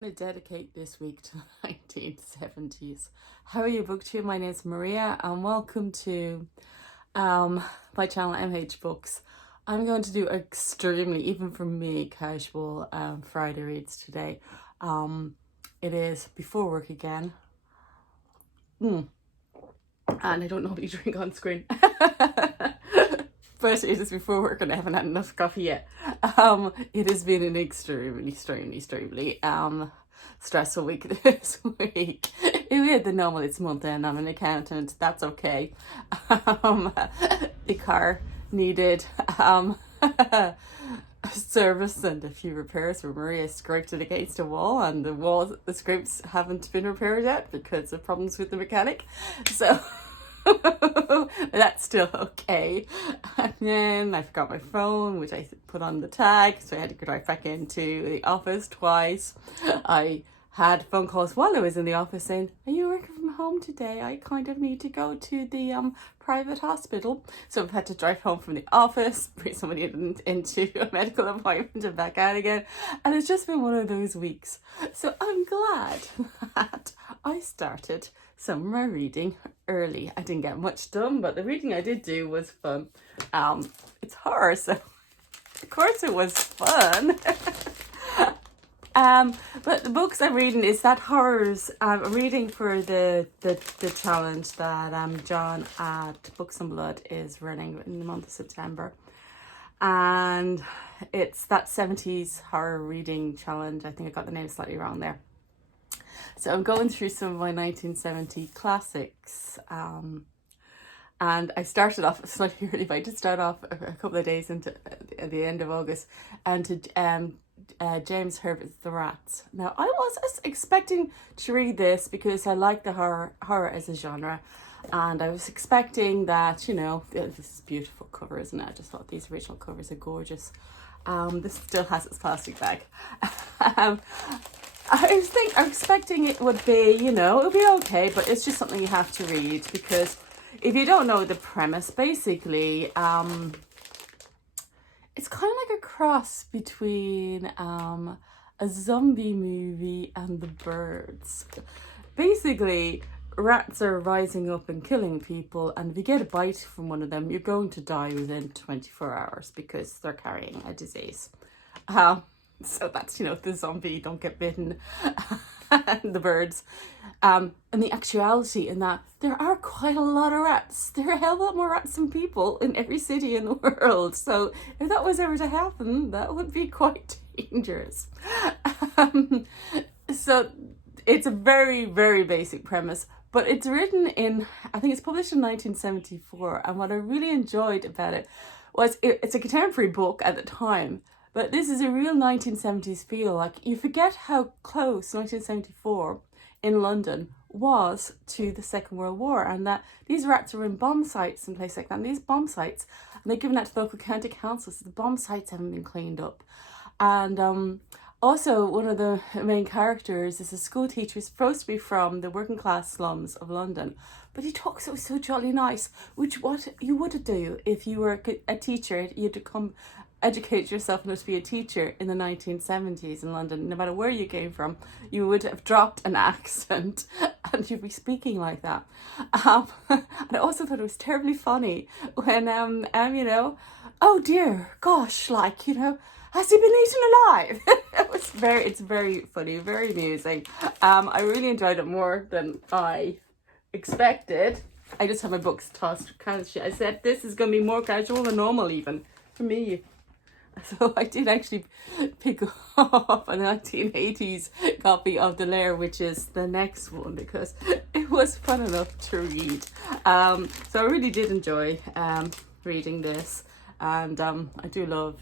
I'm going to dedicate this week to the 1970s. How are you, booktube? My name's Maria and welcome to my channel MH Books. I'm going to do extremely, even for me, casual Friday reads today. It is before work again. And I don't normally drink on screen. But it is before work and I haven't had enough coffee yet. It has been an extremely stressful week this week. We had the normal, it's month end, I'm an accountant, that's okay. The car needed service and a few repairs where Maria scraped it against a wall, and the scrapes haven't been repaired yet because of problems with the mechanic. So that's still okay. And then I forgot my phone, which I put on the tag, so I had to go drive back into the office twice. I had phone calls while I was in the office saying, "Are you working from home today? I kind of need to go to the private hospital." So I've had to drive home from the office, bring somebody into a medical appointment and back out again. And it's just been one of those weeks. So I'm glad that I started summer reading early. I didn't get much done, but the reading I did do was fun. It's horror, so of course it was fun. But the books I'm reading is that horrors. I'm reading for the challenge that John at Books and Blood is running in the month of September, and it's that 70s horror reading challenge. I think I got the name slightly wrong there. So I'm going through some of my 1970 classics, and I started off slightly early, but I did start off a couple of days into at the end of August, and to James Herbert's The Rats. Now, I was expecting to read this because I like the horror as a genre, and I was expecting that, you know, this is beautiful cover, isn't it? I just thought these original covers are gorgeous. This still has its plastic bag. I'm expecting it would be, you know, it'll be okay, but it's just something you have to read, because if you don't know the premise, basically, it's kind of like a cross between a zombie movie and The Birds. Basically, rats are rising up and killing people, and if you get a bite from one of them, you're going to die within 24 hours because they're carrying a disease. So that's, you know, the zombie, don't get bitten, and The Birds. And the actuality in that there are quite a lot of rats. There are a hell of a lot more rats than people in every city in the world. So if that was ever to happen, that would be quite dangerous. So it's a very, very basic premise, but it's written in, I think it's published in 1974. And what I really enjoyed about it was it's a contemporary book at the time, but this is a real 1970s feel. Like, you forget how close 1974 in London was to the Second World War, and that these rats were in bomb sites and places like that. And these bomb sites, and they're given out to local county councils, so the bomb sites haven't been cleaned up. And also, one of the main characters is a school teacher who's supposed to be from the working class slums of London, but he talks so jolly nice, which what you would do if you were a teacher. You'd to come educate yourself enough to be a teacher in the 1970s in London. No matter where you came from, you would have dropped an accent and you'd be speaking like that. And I also thought it was terribly funny when you know, "Oh dear gosh, like, you know, has he been eaten alive?" It's very funny, very amusing. I really enjoyed it more than I expected. I just had my books tossed kind of shit. I said this is going to be more casual than normal, even for me. So I did actually pick up a 1980s copy of the Lair, which is the next one, because it was fun enough to read. So I really did enjoy reading this, and I do love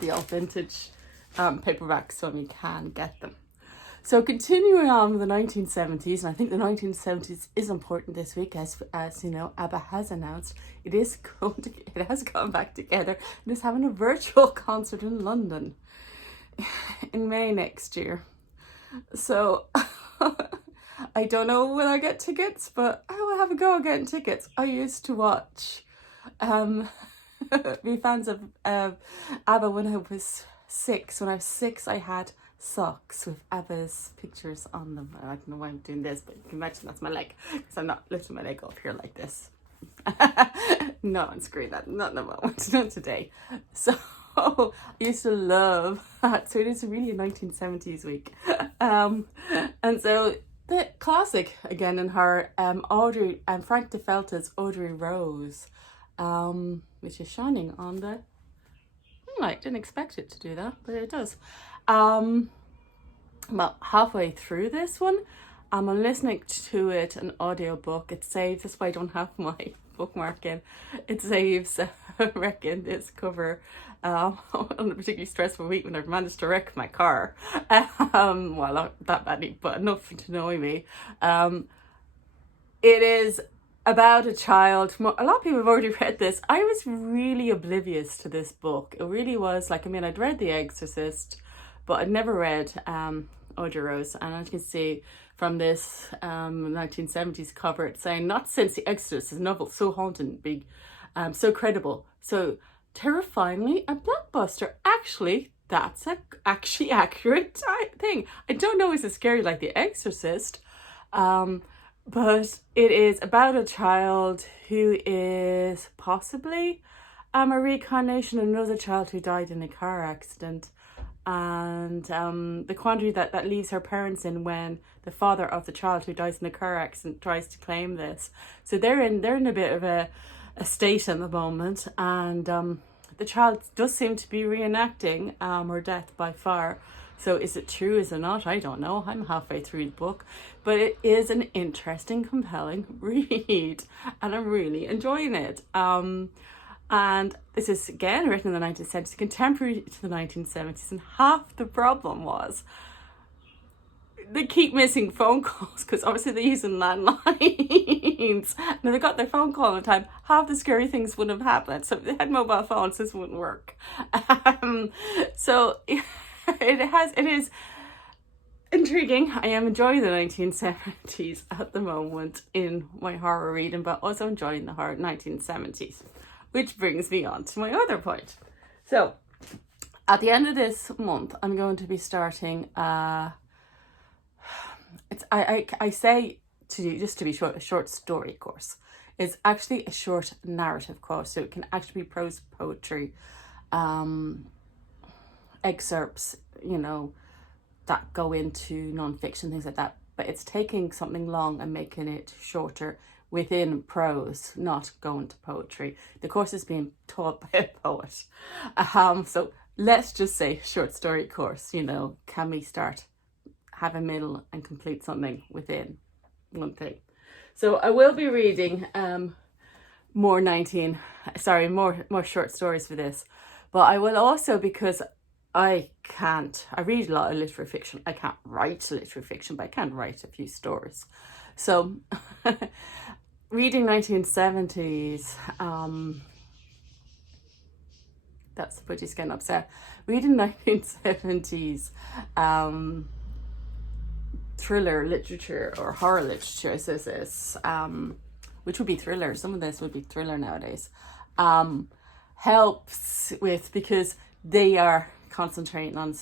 the old vintage paperbacks when you can get them. So continuing on with the 1970s, and I think the 1970s is important this week, as you know, ABBA has announced it has gone back together and is having a virtual concert in London in May next year. So I don't know when I get tickets, but I will have a go at getting tickets. I used to watch be fans of ABBA when I was 6. When I was 6, I had socks with Abba's pictures on them. I don't know why I'm doing this, but you can imagine that's my leg, because I'm not lifting my leg up here like this. No, I'm screwing that, not in the moment, not today. So I used to love that. So it is really a 1970s week. And so the classic again in her, Audrey and Frank de Felta's Audrey Rose, which is shining on the I didn't expect it to do that, but it does. Well, halfway through this one, I'm listening to it, an audiobook. It saves, that's why I don't have my bookmark in. It saves, I reckon, this cover on a particularly stressful week when I've managed to wreck my car. Well, not that badly, but enough to annoy me. It is about a child. A lot of people have already read this. I was really oblivious to this book. It really was like, I mean, I'd read The Exorcist, but I'd never read Audrey Rose. And as you can see from this 1970s cover, it's saying, not since The Exorcist, is a novel so haunting, big, so credible, so terrifyingly a blockbuster. Actually, that's a actually accurate thing. I don't know, is it scary like The Exorcist? But it is about a child who is possibly a reincarnation of another child who died in a car accident, and the quandary that leaves her parents in when the father of the child who dies in a car accident tries to claim this. So they're in a bit of a state at the moment, and the child does seem to be reenacting her death by far. So is it true, is it not? I don't know. I'm halfway through the book. But it is an interesting, compelling read. And I'm really enjoying it. And this is, again, written in the 1970s, contemporary to the 1970s. And half the problem was they keep missing phone calls, because obviously they're using landlines. And if they got their phone call all the time, half the scary things wouldn't have happened. So if they had mobile phones, this wouldn't work. So it is intriguing. I am enjoying the 1970s at the moment in my horror reading, but also enjoying the horror 1970s, which brings me on to my other point. So at the end of this month, I'm going to be starting I say just to be short, a short story course. It's actually a short narrative course, so it can actually be prose poetry, excerpts, that go into non-fiction, things like that. But it's taking something long and making it shorter within prose, not going to poetry. The course is being taught by a poet. So let's just say short story course, can we start, have a middle and complete something within one thing. So I will be reading more short stories for this. But I will also, because I read a lot of literary fiction. I can't write literary fiction, but I can write a few stories. So reading 1970s, that's the budgie's getting upset. Reading 1970s thriller literature or horror literature, so this, which would be thriller. Some of this would be thriller nowadays. Helps with, because they are concentrating on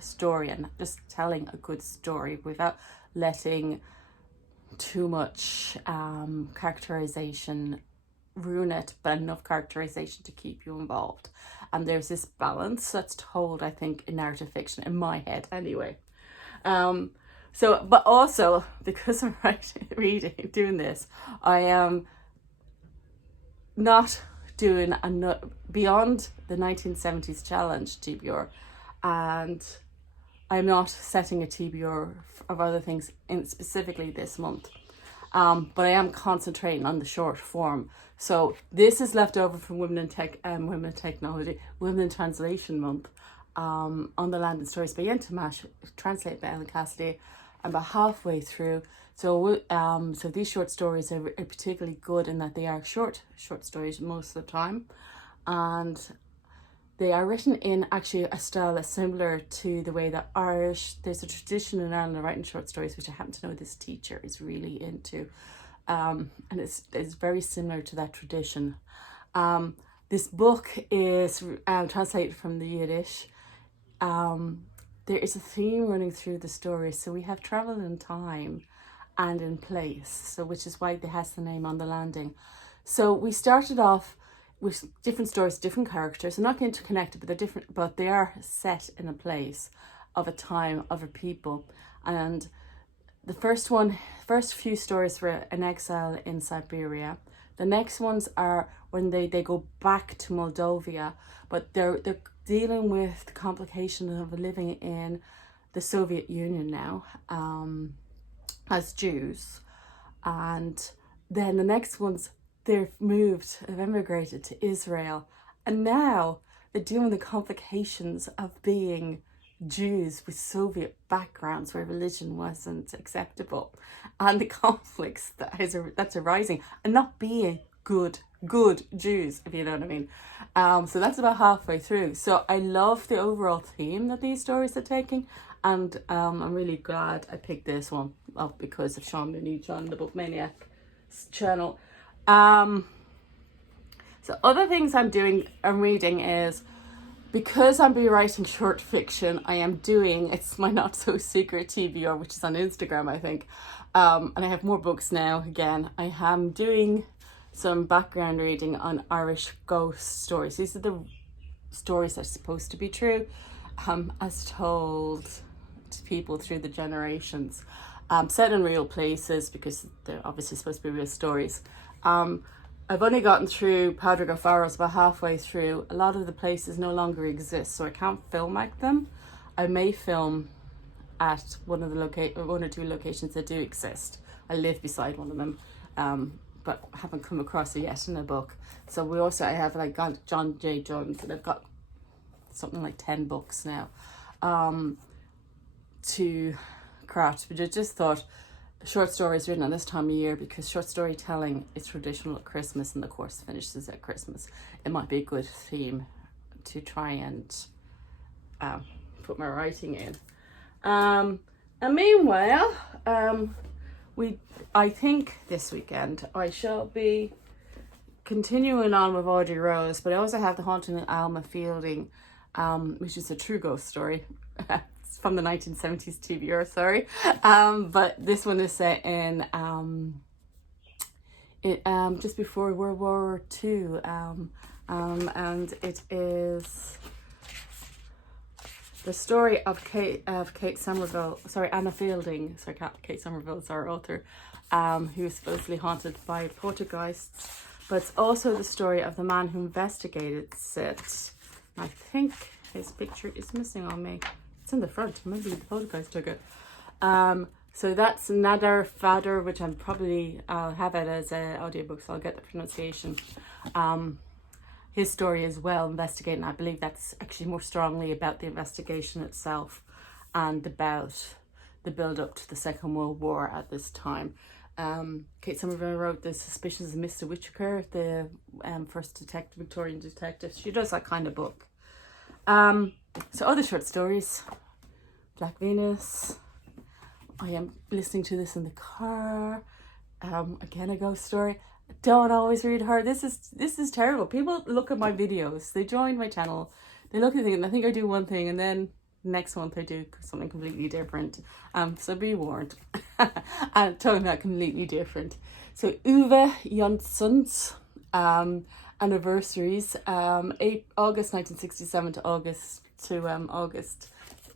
story and just telling a good story without letting too much characterization ruin it, but enough characterization to keep you involved. And there's this balance that's told, I think, in narrative fiction, in my head anyway. So, but also, because I'm doing this, I am not doing beyond the 1970s challenge TBR, and I'm not setting a TBR of other things in specifically this month, but I am concentrating on the short form. So this is left over from Women in Technology, Women in Translation Month, on the Land and Stories by Yenta Mash, translated by Ellen Cassedy. I'm about halfway through. So these short stories are particularly good in that they are short stories most of the time, and they are written in actually a style that's similar to the way that there's a tradition in Ireland of writing short stories, which I happen to know this teacher is really into, and it's very similar to that tradition. This book is translated from the Yiddish. there is a theme running through the story. So we have travel in time and in place, so which is why it has the name On the Landing. So we started off with different stories, different characters. They're not interconnected, but they're different, but they are set in a place, of a time, of a people. And the first few stories were an exile in Siberia. The next ones are when they go back to Moldova, but they're dealing with the complication of living in the Soviet Union now, as Jews. And then the next ones, they've emigrated to Israel, and now they're dealing with the complications of being Jews with Soviet backgrounds where religion wasn't acceptable, and the conflicts that's arising, and not being good Jews, if you know what I mean. So that's about halfway through. So I love the overall theme that these stories are taking, and I'm really glad I picked this one up because of Sean Mooney on the Book Maniac channel. So other things I'm reading is, because I'm writing short fiction, I am doing, it's my not so secret TBR, which is on Instagram, I think. And I have more books now. Again, I am doing some background reading on Irish ghost stories. These are the stories that are supposed to be true, as told to people through the generations, set in real places, because they're obviously supposed to be real stories. I've only gotten through Padraic O'Farrell's, about halfway through. A lot of the places no longer exist, so I can't film at them. I may film at one or two locations that do exist. I live beside one of them, but haven't come across it yet in a book. So I have like John J. Jones, and I've got something like 10 books now to craft. But I just thought, short stories written at this time of year, because short storytelling is traditional at Christmas and the course finishes at Christmas. It might be a good theme to try and put my writing in. And meanwhile, I think this weekend I shall be continuing on with Audrey Rose, but I also have The Haunting of Alma Fielding, which is a true ghost story. From the 1970s TBR, sorry. But this one is set in just before World War II, and it is the story of Kate Summerville. Sorry, Anna Fielding. Sorry, Kate Summerville is our author, who is supposedly haunted by poltergeists. But it's also the story of the man who investigated it. I think his picture is missing on me. It's in the front. Maybe the poltergeist took it. So that's Nadar Fadar, which I'm probably, I'll have it as an audiobook, so I'll get the pronunciation. His story as well, investigating. I believe that's actually more strongly about the investigation itself and about the build up to the Second World War at this time. Kate Somerville wrote The Suspicions of Mr. Whittaker, the first Victorian detective. She does that kind of book. So other short stories, Black Venus. I am listening to this in the car. Again, a ghost story. Don't always read her. This is terrible. People look at my videos. They join my channel. They look at things and I think I do one thing, and then next month I do something completely different. So be warned. I'm talking about completely different. So Uwe Jansson's Anniversaries, August 1967 to August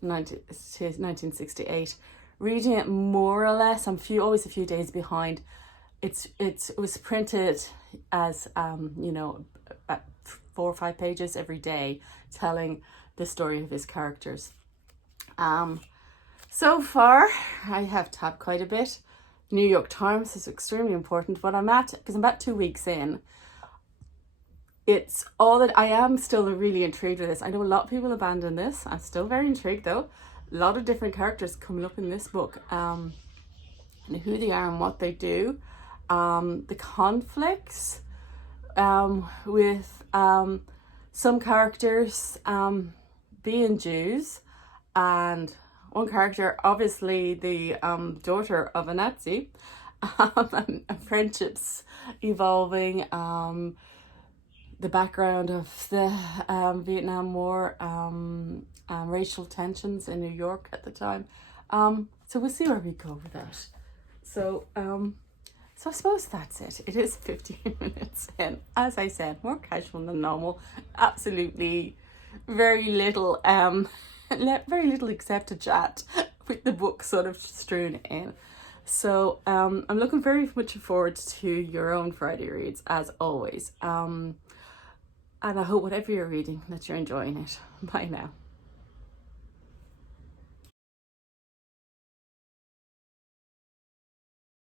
1968. Reading it more or less, I'm always a few days behind. It was printed as about 4 or 5 pages every day, telling the story of his characters. So far I have tapped quite a bit. New York Times is extremely important, but because I'm about 2 weeks in. It's all that I am still really intrigued with this. I know a lot of people abandon this. I'm still very intrigued though. A lot of different characters coming up in this book, and who they are and what they do. The conflicts with some characters being Jews, and one character, obviously the daughter of a Nazi, and friendships evolving. the background of the Vietnam War, racial tensions in New York at the time. So we'll see where we go with that. So I suppose that's it. It is 15 minutes in. As I said, more casual than normal. Absolutely very little very little except a chat with the book sort of strewn in. So I'm looking very much forward to your own Friday reads, as always. And I hope whatever you're reading that you're enjoying it. Bye now.